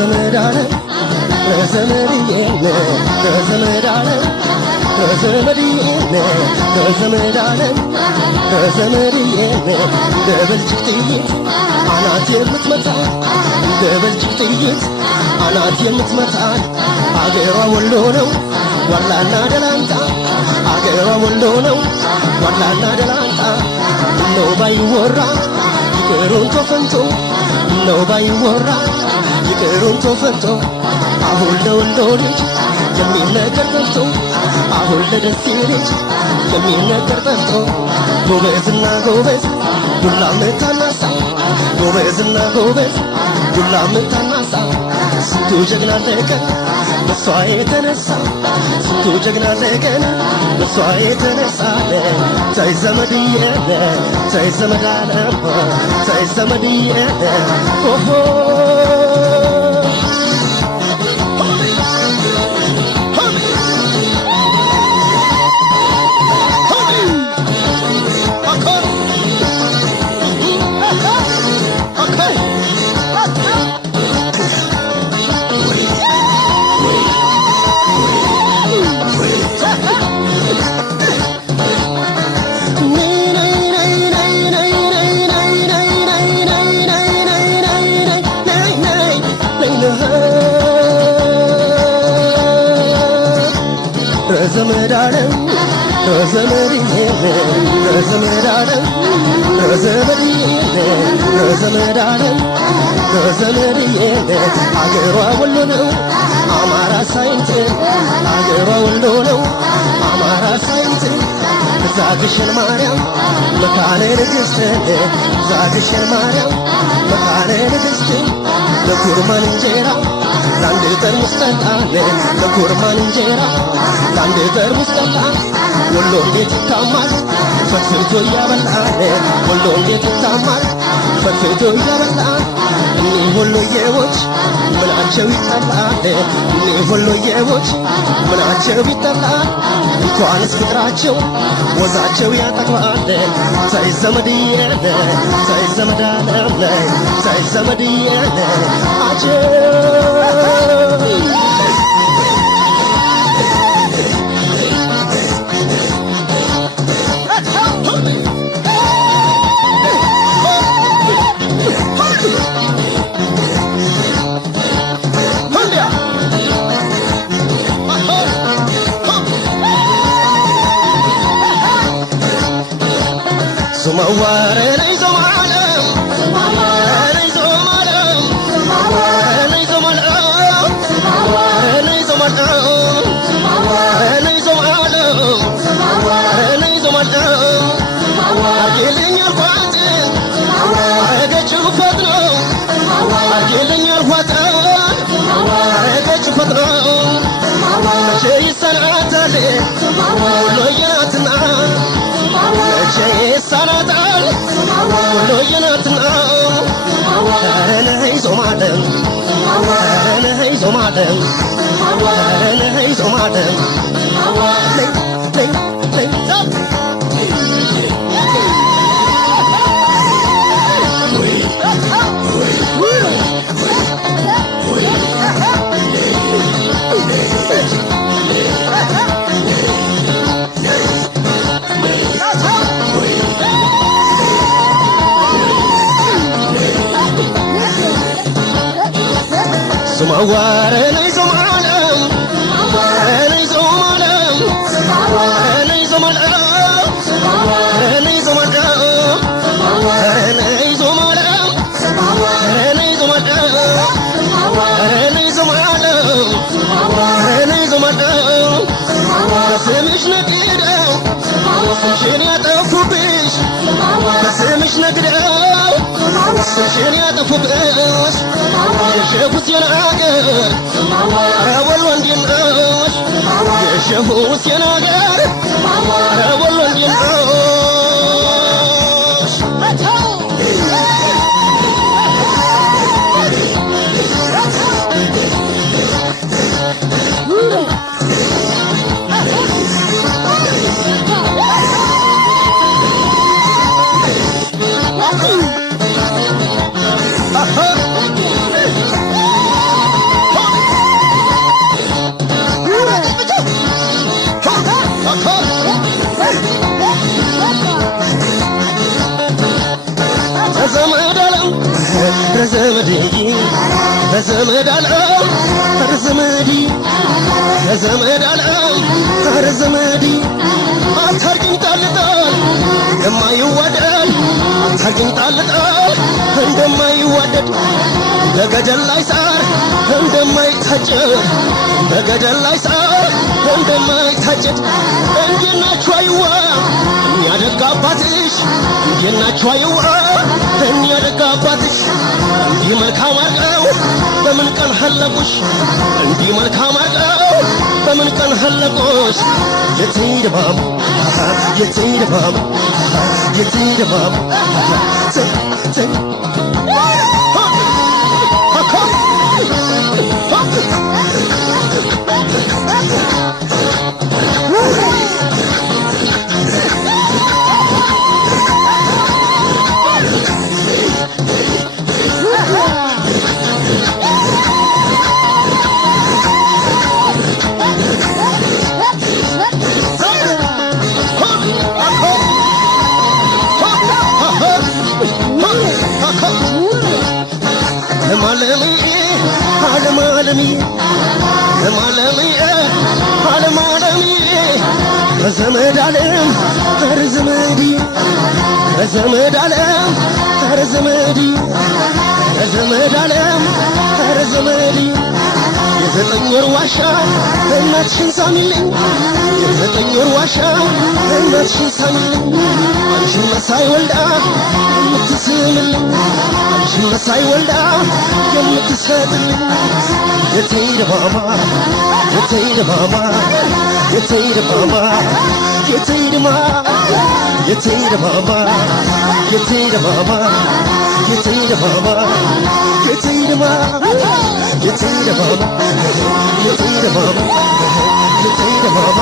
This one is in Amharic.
ዘመዳለ ዘመድዬነ ዘመዳለ ዘመድዬነ ዘመዳለ ዘመድዬነ ደበልጅግ ጥይት አናት የምትመታ ደበልጅግ ጥይት አናት የምትመታ አገሯ ወሎ ነው ወላና ደላንታ አገሯ ወሎ ነው ወላና ደላንታ ነው ባይወራ ይቅሩን ተፈንቶ ነው ባይወራ ይቅሩን ተፈንቶ አሁን ለወሎ ልጅ የሚነገር ጠፍቶ አሁን ለደሴ ልጅ የሚነገር ጠፍቶ ጎበዝና ጎበዝ ዱላ ምታናሳ ጎበዝና ጎበዝ ዱላ ምታናሳ ስንቱ ጀግና አለቀ በሷ የተነሳ ስንቱ ጀግና አለቀ በሷ የተነሳ ተይ ዘመድዬነ ተይ ዘመዳለ ተይ ዘመድዬነ ኦሆ ዘመዳለ ዘመድዬነ ዘመዳለ ዘመድዬነ ዘመዳለ ዘመድዬነ አገሯ ወሎ ነው አማራ ሳይንት አገሯ ወሎ ነው አማራ ሳይንት ዛግሽን ማርያም መካነ ንግሥት ዛግሽን ማርያም መካነ ንግሥት ለኩርማን እንጀራ ለአንድ ጠርሙስ ጠጣን ለኩርማን እንጀራ ለአንድ ጠርሙስ ጠጣን ወሎ እንዴት ይታማል ፈትፍቶ እያበላን ወሎ እንዴት ይታማል ፈትፍቶ እያበላን እኒህ ወሎዬዎች ምናቸው ይጠላል እኒህ ወሎዬዎች ምናቸው ይጠላል እንኳንስ ፍቅራቸው ወዛቸው ያጠግባል ተይ ዘመድዬነ ተይ ዘመዳለ ተይ ዘመድዬነ ዙመዋረነ ይዞማለም ዙመዋረነ ይዞማለም ዙመዋረነ ይዞማለም ዙመዋረነ ይዞማለም ዙመዋረነ ይዞማለም ዙመዋረነ ይዞማለም አርጌልኝ አልኳት አረገችው ፈጥኖ አርጌልኝ አልኳት አረገችው ፈጥኖ መቼ ይሰናታል ወሎዬ ናትና መቼ ይሰናታል ወሎዬ ናትና ኧረ ነይ ዞማለም ኧረ ነይ ዞማለም ኧረ ነይ ዞማለም ዙመዋረነ ይዞማለም ዙመዋረነ ይዞማለም ዙመዋረነ ይዞማለም ዙመዋረነ ይዞማለም ዙመዋረነ ይዞማለም ዙመዋረነ ይዞማለም ዙመዋረነ ይዞማለም ዙመዋረነ ይዞማለም በስምሽ ነግደው ስምሽን ያጠፉብሽ በስምሽ ነግደው ስምሽን ያጠፉብሽ የሸፉ ሲናገር ኧረ ወሎ እንዴት ነሽ የሸፉ ሲናገር ኧረ ወሎ እንዴት ነሽ ረዘመድ አለም ረዘመድ ረዘመድ አለም ረዘመድ ረዘመድ አለም ረዘመድ አታርጅኝ ጣልጣል እንደማይዋደድ አታርጅኝ ጣልጣል እንደማይዋደድ በገደል ላይ ሳር እንደማይታጨድ በገደል ላይ ሳር እንደማይታጨድ እንዴት ናችሁ አይዋ እኛ ደግ አባትሽ እንዴት ናችሁ አይዋ እኛ ደግ አባትሽ እንዲህ መልካም አርገው በምን ቀን ሀለቁሽ እንዲህ መልካም አርገው በምን ቀን ሀለቁሽ የትሄድባም የትሄድባም የትሄድባም ረዘመድ አለም ረዘመድ ረዘመድ አለም ረዘመድ ረዘመድ አለም ረዘመድ የዘጠኝ ወር ዋሻ እናትሽን ሳሚልኝ የዘጠኝ ወር ዋሻ እናትሽን ሳሚልኝ አንቺን መሳይ ወልዳ የምትስምልኝ አንቺን መሳይ ወልዳ የምትሰጥልኝ የትሄድማማ የትሄድማማ የትሄድማማ የትሄድማ የትሄድማማ የትሄድማማ የትሄድማማ የትሄድማ የትሄድማማ የትሄድማማ የትሄድማማ